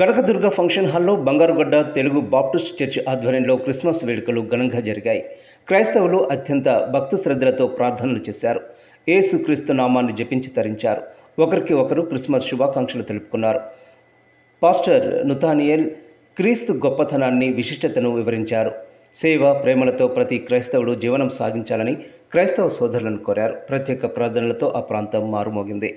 Kanakadurga function హాల్లో Bangarugadda Telugu Baptist church ఆధ్వర్యంలో Christmas వేడుకలు ఘనంగా జరిగాయి. క్రైస్తవులు అత్యంత భక్తి శ్రద్ధలతో ప్రార్థనలు చేశారు. యేసుక్రీస్తు నామాన్ని జపించి తరించారు. ఒకరికి ఒకరు క్రిస్మస్ శుభాకాంక్షలు తెలుపుకున్నారు. పాస్టర్ నతానియేల్ క్రీస్తు గొప్పతనాన్ని, విశిష్టతను వివరించారు. సేవ, ప్రేమలతో ప్రతి క్రైస్తవుడు జీవనం సాగించాలని క్రైస్తవ సోదరులను కోరారు. ప్రత్యేక ప్రార్థనలతో ఆ ప్రాంతం మారుమోగింది.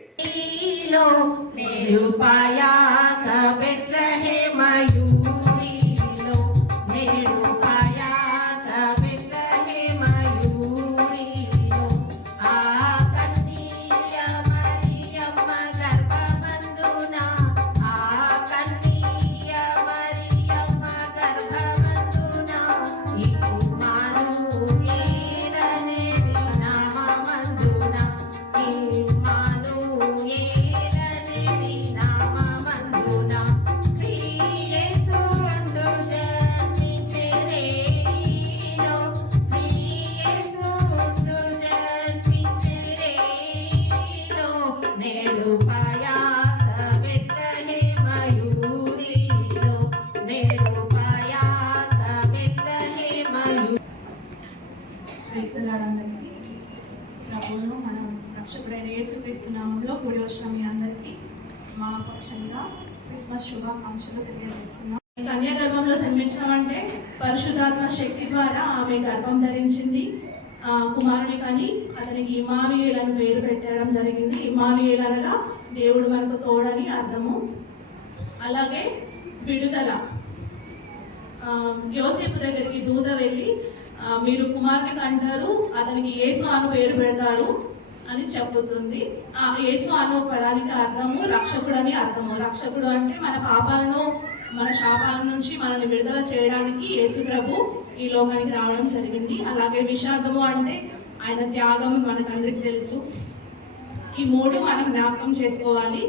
ప్రభువును మనం రక్షకుడైన యేసుక్రీస్తు నామంలో కూడి వచ్చిన మీ అందరికీ మా పక్షంగా క్రిస్మస్ శుభాకాంక్షలు తెలియజేస్తున్నాం. కన్యా గర్భంలో జన్మించడం అంటే పరిశుద్ధాత్మ శక్తి ద్వారా ఆమె గర్భం ధరించింది. కుమారుని కానీ అతనికి ఇమ్మానుయేల్ అని పేరు పెట్టడం జరిగింది. ఇమ్మానుయేల్ అనగా దేవుడు మనకు తోడని అర్థము. అలాగే విడుదల, యోసేపు దగ్గరికి దూత వెళ్ళి మీరు కుమారుని కంటారు, అతనికి యేసు అను పేరు పెడతారు అని చెబుతుంది. ఆ యేసు అను పదానికి అర్థము రక్షకుడు అని అర్థము. రక్షకుడు అంటే మన పాపాలను, మన శాపాల నుంచి మనల్ని విడుదల చేయడానికి యేసు ప్రభు ఈ లోకానికి రావడం జరిగింది. అలాగే విషాదము అంటే ఆయన త్యాగం మనకందరికి తెలుసు. ఈ మూడు మనం జ్ఞాపకం చేసుకోవాలి.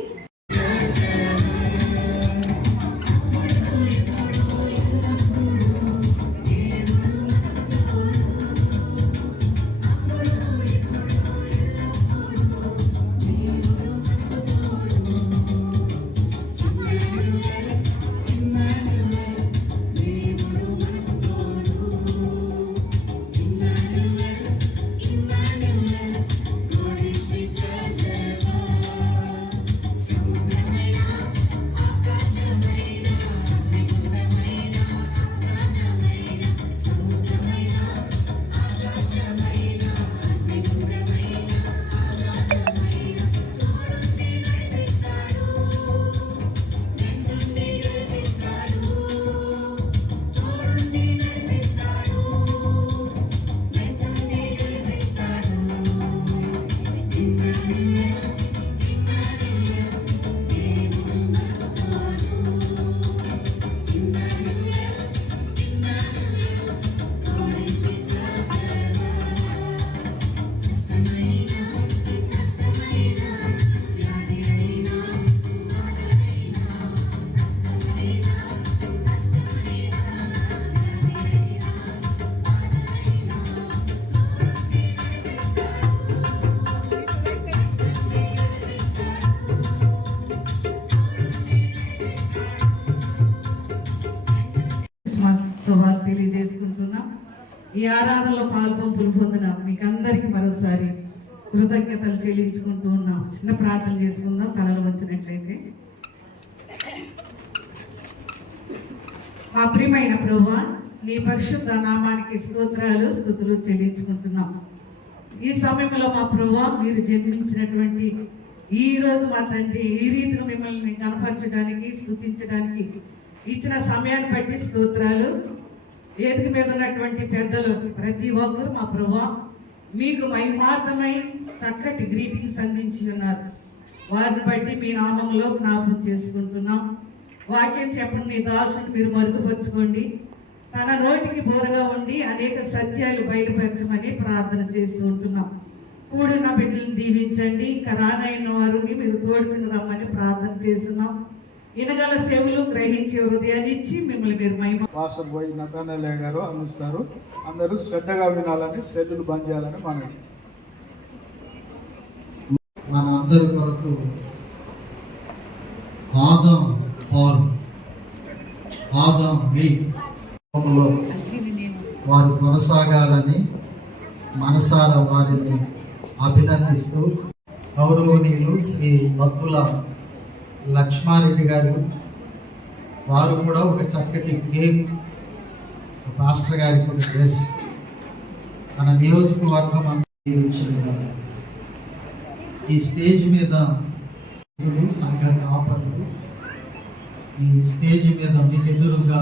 తెలియజేసుకుంటున్నాం. ఈ ఆరాధనలో పాల్పంపులు పొందిన మీకు అందరికి మరోసారి కృతజ్ఞతలు చెల్లించుకుంటూ ఉన్నాం. చిన్న ప్రార్థన చేసుకుందాం, తలలు వంచినట్లయితే. మా ప్రియమైన ప్రభువా, నీ పరిశుద్ధ నామానికి స్తోత్రాలు, స్తుతులు చెల్లించుకుంటున్నాం. ఈ సమయంలో మా ప్రభువా, మీరు జన్మించినటువంటి ఈ రోజు మా తండ్రి ఈ రీతిగా మిమ్మల్ని కనపరచడానికి, స్తుతించడానికి ఇచ్చిన సమయాన్ని బట్టి స్తోత్రాలు. వేదిక మీద ఉన్నటువంటి పెద్దలు ప్రతి ఒక్కరు మా ప్రభువా మీకు మహిమార్థమై చక్కటి గ్రీటింగ్స్ అందించి ఉన్నారు. వారిని బట్టి మీ నామంలో జ్ఞాపకం చేసుకుంటున్నాం. వాక్యం చెప్పండి, నీ దాసుని మీరు మరుగుపరుచుకోండి. తన నోటికి బోరగా ఉండి అనేక సత్యాలు బయలుపరచమని ప్రార్థన చేస్తూ ఉంటున్నాం. కూడిన బిడ్డలను దీవించండి. ఇంకా రానైన వారిని మీరు తోడుకుని రమ్మని ప్రార్థన చేస్తున్నాం. వినగల సేవలు గ్రహించే హృదయాన్ని ఇచ్చి మిమ్మల్ని మీరు మహిమ. పాస్టర్ బోయ్ నతానియేల్ గారు అందిస్తారు. అందరూ శ్రద్ధగా వినాలని, సెల్లులు బంద్ చేయాలని మనవి. మనందరి కొరకు ఆదాం పాలు, ఆదాం మిల్క్ వారు కొనసాగాలని మనసారా వారిని అభినందిస్తూ గౌరవనీయులు శ్రీ భక్తుల లక్ష్మారెడ్డి గారు వారు కూడా ఒక చక్కటి కేక్ మాస్టర్ గారికి ఒక డ్రెస్ మన నియోజకవర్గం అందించిన ఈ స్టేజ్ మీద సంఘ కాపరులు ఈ స్టేజ్ మీద మీకు ఎదురుగా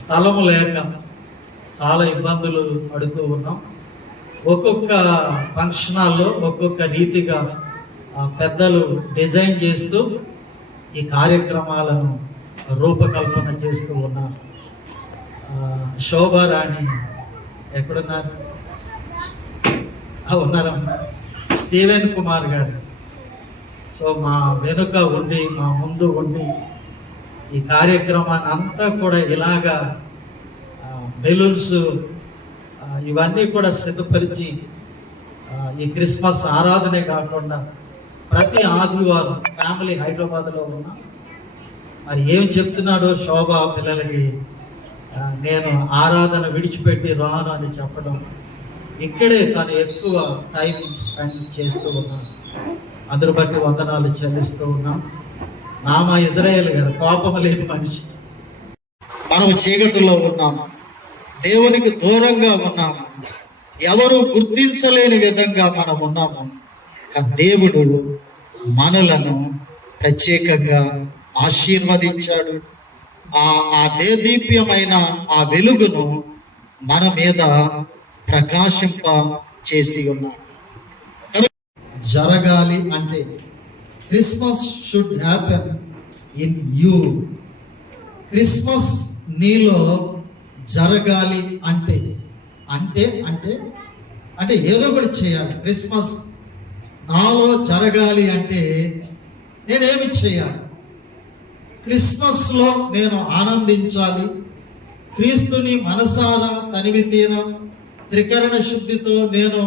స్థలము లేక చాలా ఇబ్బందులు పడుతూ ఉన్నాం. ఒక్కొక్క ఫంక్షన్ హాల్లో ఒక్కొక్క రీతిగా పెద్దలు డిజైన్ చేస్తూ ఈ కార్యక్రమాలను రూపకల్పన చేస్తూ ఉన్నారు. శోభారాణి ఎక్కడున్నారు? ఉన్నారమ్మా. స్టీవెన్ కుమార్ గారు సో మా వెనుక ఉండి మా ముందు ఉండి ఈ కార్యక్రమాన్ని అంతా కూడా ఇలాగా బెలూన్స్ ఇవన్నీ కూడా సిద్ధపరిచి ఈ క్రిస్మస్ ఆరాధనే కాకుండా ప్రతి ఆదివారం ఫ్యామిలీ హైదరాబాద్లో ఉన్నా మరి ఏం చెప్తున్నాడో శోభ పిల్లలకి నేను ఆరాధన విడిచిపెట్టి రాను అని చెప్పడం, ఇక్కడే తను ఎక్కువ టైం స్పెండ్ చేస్తూ ఉన్నాను. అందరు బట్టి వందనాలు చెల్లిస్తూ ఉన్నాం. నామా ఇజ్రాయేల్ గారు కోపం లేదు మనిషి. మనం చీకటిలో ఉన్నాము, దేవునికి దూరంగా ఉన్నాము, ఎవరు గుర్తించలేని విధంగా మనం ఉన్నాము. దేవుడు మనలను ప్రత్యేకంగా ఆశీర్వదించాడు. ఆ దేదీప్యమైన ఆ వెలుగును మన మీద ప్రకాశింప చేసి ఉన్నాడు. జరగాలి అంటే Christmas should happen in you. Christmas నీలో జరగాలి అంటే అంటే అంటే అంటే ఏదో ఒకటి చేయాలి. క్రిస్మస్ నాలో జరగాలి అంటే నేనేమి చేయాలి? క్రిస్మస్లో నేను ఆనందించాలి, క్రీస్తుని మనసారా తనివి తీర త్రికరణ శుద్ధితో నేను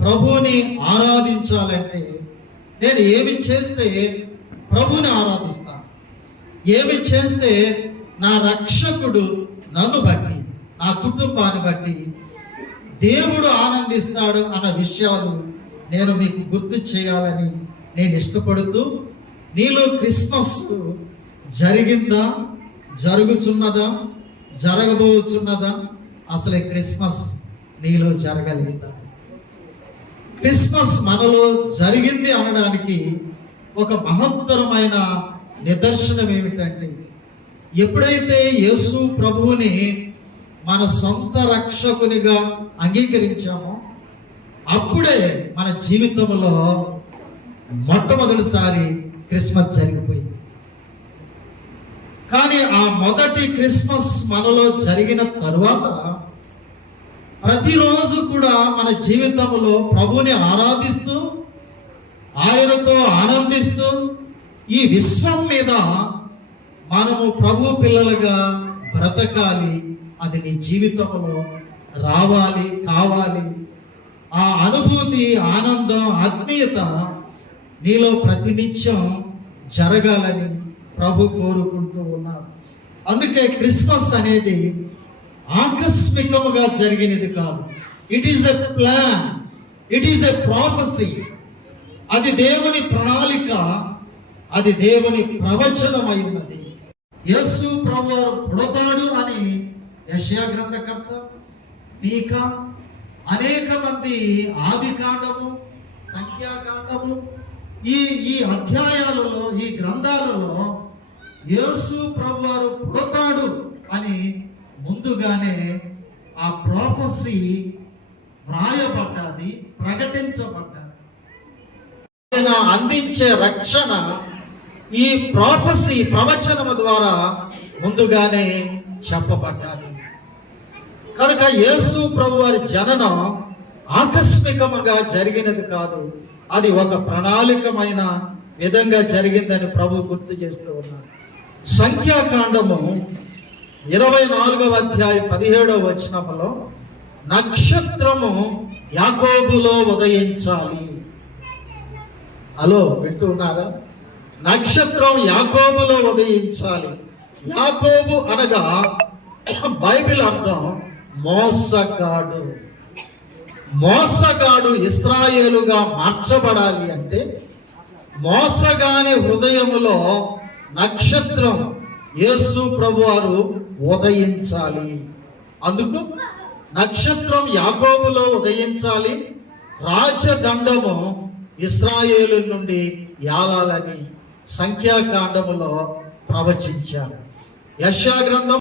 ప్రభువుని ఆరాధించాలంటే నేను ఏమి చేస్తే ప్రభువుని ఆరాధిస్తాను? ఏమి చేస్తే నా రక్షకుడు నన్ను బట్టి నా కుటుంబాన్ని బట్టి దేవుడు ఆనందిస్తాడు అన్న విషయాలు నేను మీకు గుర్తు చేయాలని నేను ఇష్టపడుతూ, నీలో క్రిస్మస్ జరిగిందా, జరుగుతున్నదా, జరగబోతున్నదా, అసలే క్రిస్మస్ నీలో జరగలేదా? క్రిస్మస్ మనలో జరిగింది అనడానికి ఒక మహత్తరమైన నిదర్శనం ఏమిటంటే, ఎప్పుడైతే యేసు ప్రభువుని మన సొంత రక్షకునిగా అంగీకరించామో అప్పుడే మన జీవితంలో మొట్టమొదటిసారి క్రిస్మస్ జరిగిపోయింది. కానీ ఆ మొదటి క్రిస్మస్ మనలో జరిగిన తరువాత ప్రతిరోజు కూడా మన జీవితంలో ప్రభువుని ఆరాధిస్తూ ఆయనతో ఆనందిస్తూ ఈ విశ్వం మీద మనము ప్రభు పిల్లలుగా బ్రతకాలి. అది నీ జీవితంలో రావాలి, కావాలి. ఆ అనుభూతి, ఆనందం, ఆత్మీయత నీలో ప్రతినిత్యం జరగాలని ప్రభు కోరుకుంటూ ఉన్నాడు. అందుకే క్రిస్మస్ అనేది ఆకస్మికముగా జరిగినది కాదు. It is a plan, it is a prophecy. అది దేవుని ప్రణాళిక, అది దేవుని ప్రవచనమై ఉన్నది. యేసు ప్రభువు పుడతాడు అని యెషయా గ్రంథకర్త, మీకా, అనేక మంది ఆది కాండము, సంఖ్యాకాండము ఈ అధ్యాయాలలో, ఈ గ్రంథాలలో యేసు ప్రభువారు పుడతాడు అని ముందుగానే ఆ ప్రాఫెసీ వ్రాయబడ్డది, ప్రకటించబడ్డది. ఆయన అందించే రక్షణ ఈ ప్రాఫెసీ, ప్రవచనము ద్వారా ముందుగానే చెప్పబడ్డది. కనుక యేసు ప్రభువారి జననం ఆకస్మికముగా జరిగినది కాదు, అది ఒక ప్రణాళికమైన విధంగా జరిగిందని ప్రభు గుర్తు చేస్తూ ఉన్నాడు. సంఖ్యాకాండము 24వ అధ్యాయం 17వ వచనములో నక్షత్రము యాకోబులో ఉదయించాలి. హలో వింటూ ఉన్నారా? నక్షత్రం యాకోబులో ఉదయించాలి. యాకోబు అనగా బైబిల్ అర్థం మోసగాడు. మోసగాడు ఇశ్రాయేలుగా మార్చబడాలి అంటే మోసగాని హృదయములో నక్షత్రం యేసు ప్రభువారు ఉదయించాలి. అందుకు నక్షత్రం యాకోబులో ఉదయించాలి, రాజదండము ఇశ్రాయేలు నుండి యాలాలని సంఖ్యాకాండములో ప్రవచించారు. యెషయా గ్రంథం